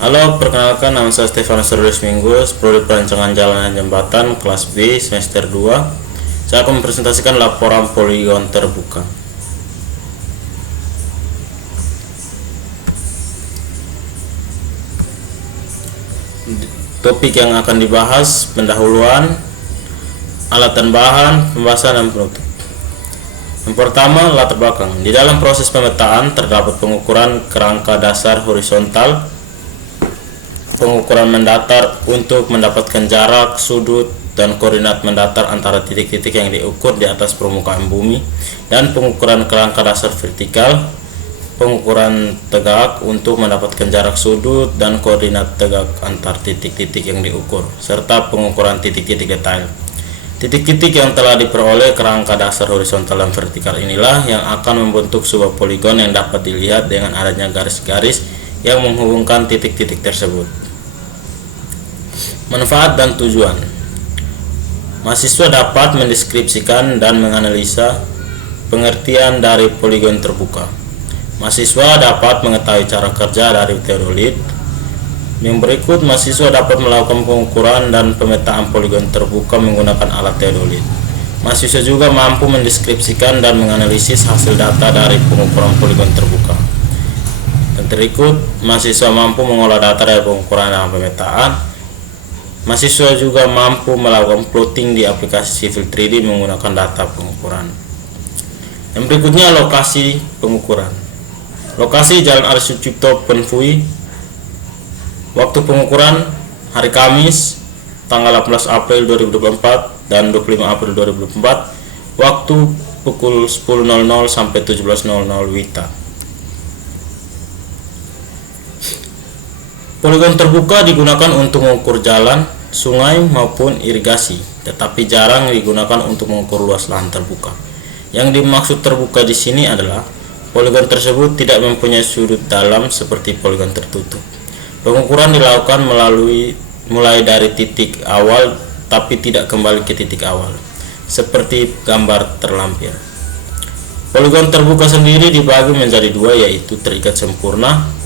Halo, perkenalkan nama saya Stefanus Rudolf Minggus, Prodi Perancangan Jalan dan Jembatan kelas B semester 2. Saya akan mempresentasikan laporan poligon terbuka. Topik yang akan dibahas: pendahuluan, alat dan bahan, pembahasan dan penutup. Yang pertama, latar belakang. Di dalam proses pemetaan terdapat pengukuran kerangka dasar horizontal, pengukuran mendatar untuk mendapatkan jarak, sudut, dan koordinat mendatar antara titik-titik yang diukur di atas permukaan bumi, dan pengukuran kerangka dasar vertikal, pengukuran tegak untuk mendapatkan jarak, sudut, dan koordinat tegak antar titik-titik yang diukur, serta pengukuran titik-titik detail. Titik-titik yang telah diperoleh kerangka dasar horizontal dan vertikal inilah yang akan membentuk sebuah poligon yang dapat dilihat dengan adanya garis-garis yang menghubungkan titik-titik tersebut. Manfaat dan tujuan. Mahasiswa dapat mendeskripsikan dan menganalisa pengertian dari poligon terbuka. Mahasiswa dapat mengetahui cara kerja dari teodolit. Yang berikut, mahasiswa dapat melakukan pengukuran dan pemetaan poligon terbuka menggunakan alat teodolit. Mahasiswa juga mampu mendeskripsikan dan menganalisis hasil data dari pengukuran poligon terbuka. Dan berikut, mahasiswa mampu mengolah data dari pengukuran dan pemetaan. Mahasiswa juga mampu melakukan plotting di aplikasi Civil 3D menggunakan data pengukuran. Yang berikutnya, lokasi pengukuran. Lokasi Jalan Arif Sucipto Penfui. Waktu pengukuran hari Kamis tanggal 18 April 2024 dan 25 April 2024. Waktu pukul 10.00 sampai 17.00 WITA. Poligon terbuka digunakan untuk mengukur jalan, sungai maupun irigasi, tetapi jarang digunakan untuk mengukur luas lahan terbuka. Yang dimaksud terbuka di sini adalah poligon tersebut tidak mempunyai sudut dalam seperti poligon tertutup. Pengukuran dilakukan mulai dari titik awal tapi tidak kembali ke titik awal, seperti gambar terlampir. Poligon terbuka sendiri dibagi menjadi dua, yaitu terikat sempurna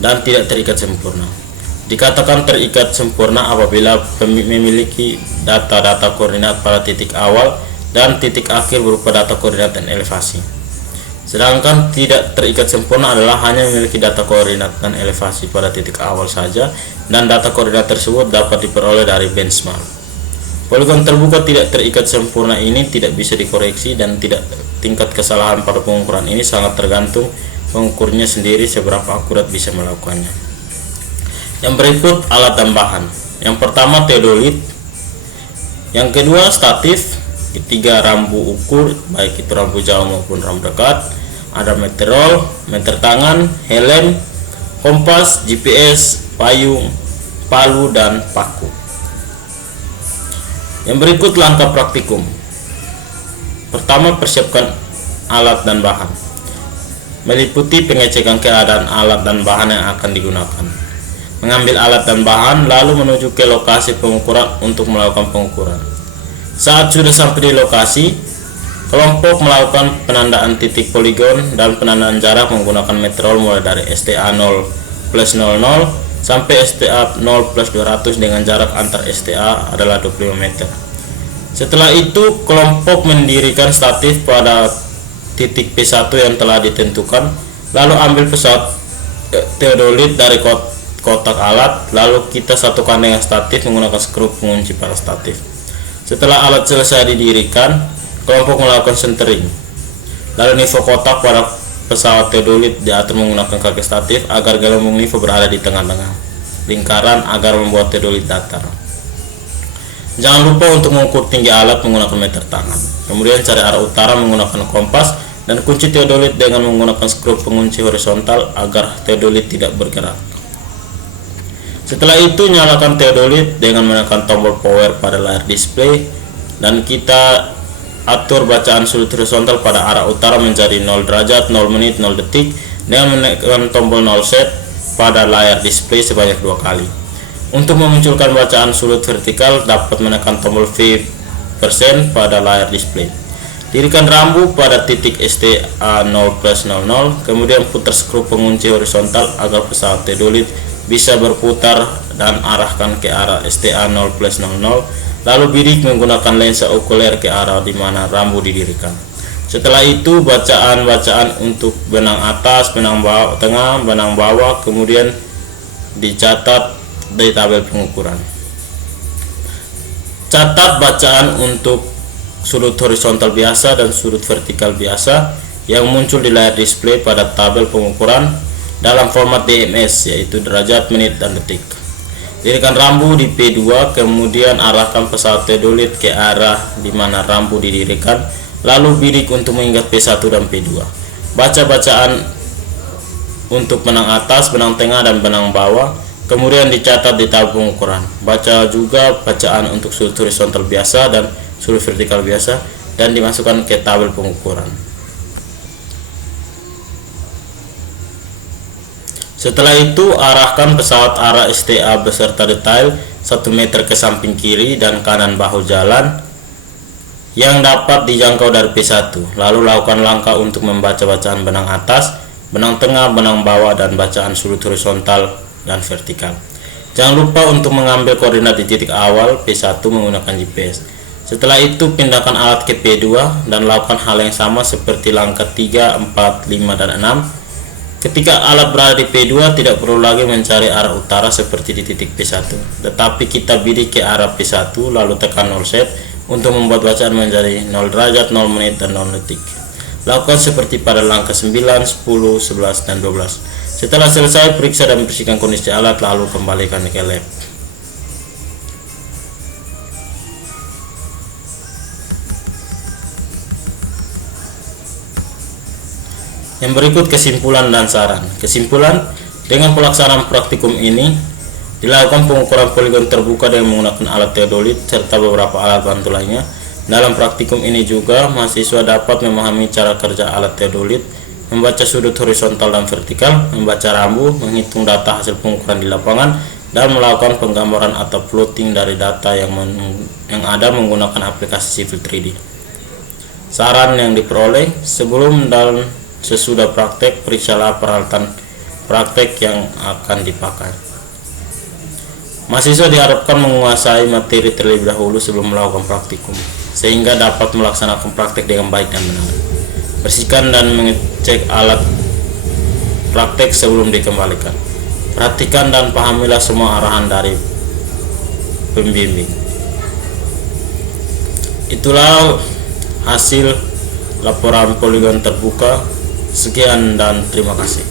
dan tidak terikat sempurna. Dikatakan terikat sempurna apabila memiliki data-data koordinat pada titik awal dan titik akhir berupa data koordinat dan elevasi. Sedangkan tidak terikat sempurna adalah hanya memiliki data koordinat dan elevasi pada titik awal saja, dan data koordinat tersebut dapat diperoleh dari benchmark. Poligon terbuka tidak terikat sempurna ini tidak bisa dikoreksi, dan tingkat kesalahan pada pengukuran ini sangat tergantung pengukurnya sendiri seberapa akurat bisa melakukannya. Yang berikut, alat dan bahan. Yang pertama, teodolit. Yang kedua, statif. Ketiga, rambu ukur, baik itu rambu jauh maupun rambu dekat. Ada meteorol, meter tangan, helm, kompas, GPS, payung, palu, dan paku. Yang berikut, langkah praktikum. Pertama, persiapkan alat dan bahan, meliputi pengecekan keadaan alat dan bahan yang akan digunakan, mengambil alat dan bahan, lalu menuju ke lokasi pengukuran untuk melakukan pengukuran. Saat sudah sampai di lokasi, kelompok melakukan penandaan titik poligon dan penandaan jarak menggunakan meteorol mulai dari STA 0+00 sampai STA 0+200 dengan jarak antar STA adalah 25 meter. Setelah itu, kelompok mendirikan statif pada titik P1 yang telah ditentukan, lalu ambil pesawat teodolit dari kotak alat, lalu kita satukan dengan statif menggunakan skru pengunci pada statif. Setelah alat selesai didirikan, kelompok melakukan centering, lalu nivo kotak pada pesawat teodolit diatur menggunakan kaki statif agar gelembung nivo berada di tengah-tengah lingkaran agar membuat teodolit datar. Jangan lupa untuk mengukur tinggi alat menggunakan meter tangan. Kemudian cari arah utara menggunakan kompas dan kunci teodolit dengan menggunakan skru pengunci horizontal agar teodolit tidak bergerak. Setelah itu, nyalakan teodolit dengan menekan tombol power pada layar display, dan kita atur bacaan sudut horizontal pada arah utara menjadi 0 derajat, 0 menit, 0 detik dengan menekan tombol 0 set pada layar display sebanyak 2 kali. Untuk memunculkan bacaan sudut vertikal, dapat menekan tombol V% pada layar display. Dirikan rambu pada titik STA 0+00, kemudian putar skru pengunci horizontal agar pesawat teodolit bisa berputar dan arahkan ke arah STA 0+00, lalu bidik menggunakan lensa okuler ke arah di mana rambu didirikan. Setelah itu bacaan-bacaan untuk benang atas, benang bawah, tengah, benang bawah kemudian dicatat di tabel pengukuran. Catat bacaan untuk sudut horizontal biasa dan sudut vertikal biasa yang muncul di layar display pada tabel pengukuran dalam format DMS, yaitu derajat, menit, dan detik. Dirikan rambu di P2, kemudian arahkan pesawat teodolit ke arah di mana rambu didirikan, lalu bidik untuk mengingat P1 dan P2. Baca bacaan untuk benang atas, benang tengah, dan benang bawah, kemudian dicatat di tabel pengukuran. Baca juga bacaan untuk sudut horizontal biasa dan sudut vertikal biasa dan dimasukkan ke tabel pengukuran. Setelah itu arahkan pesawat arah STA beserta detail 1 meter ke samping kiri dan kanan bahu jalan yang dapat dijangkau dari P1. Lalu lakukan langkah untuk membaca bacaan benang atas, benang tengah, benang bawah, dan bacaan sudut horizontal dan vertikal. Jangan lupa untuk mengambil koordinat di titik awal P1 menggunakan GPS. Setelah itu pindahkan alat ke P2 dan lakukan hal yang sama seperti langkah 3, 4, 5, dan 6. Ketika alat berada di P2 tidak perlu lagi mencari arah utara seperti di titik P1, tetapi kita bidik ke arah P1 lalu tekan 0 set untuk membuat bacaan menjadi 0 derajat, 0 menit, dan 0 detik. Lakukan seperti pada langkah 9, 10, 11, dan 12. Setelah selesai, periksa dan bersihkan kondisi alat lalu kembalikan ke lab. Yang berikut kesimpulan dan saran. Kesimpulan, dengan pelaksanaan praktikum ini dilakukan pengukuran poligon terbuka dengan menggunakan alat teodolit serta beberapa alat bantu lainnya. Dalam praktikum ini juga mahasiswa dapat memahami cara kerja alat teodolit, membaca sudut horizontal dan vertikal, membaca rambu, menghitung data hasil pengukuran di lapangan, dan melakukan penggambaran atau plotting dari data yang ada menggunakan aplikasi Civil 3D. Saran yang diperoleh: sebelum dan sesudah praktek, periksalah peralatan praktek yang akan dipakai. Mahasiswa diharapkan menguasai materi terlebih dahulu sebelum melakukan praktikum, sehingga dapat melaksanakan praktek dengan baik dan benar. Bersihkan dan mengecek alat praktek sebelum dikembalikan. Perhatikan dan pahamilah semua arahan dari pembimbing. Itulah hasil laporan poligon terbuka. Sekian dan terima kasih.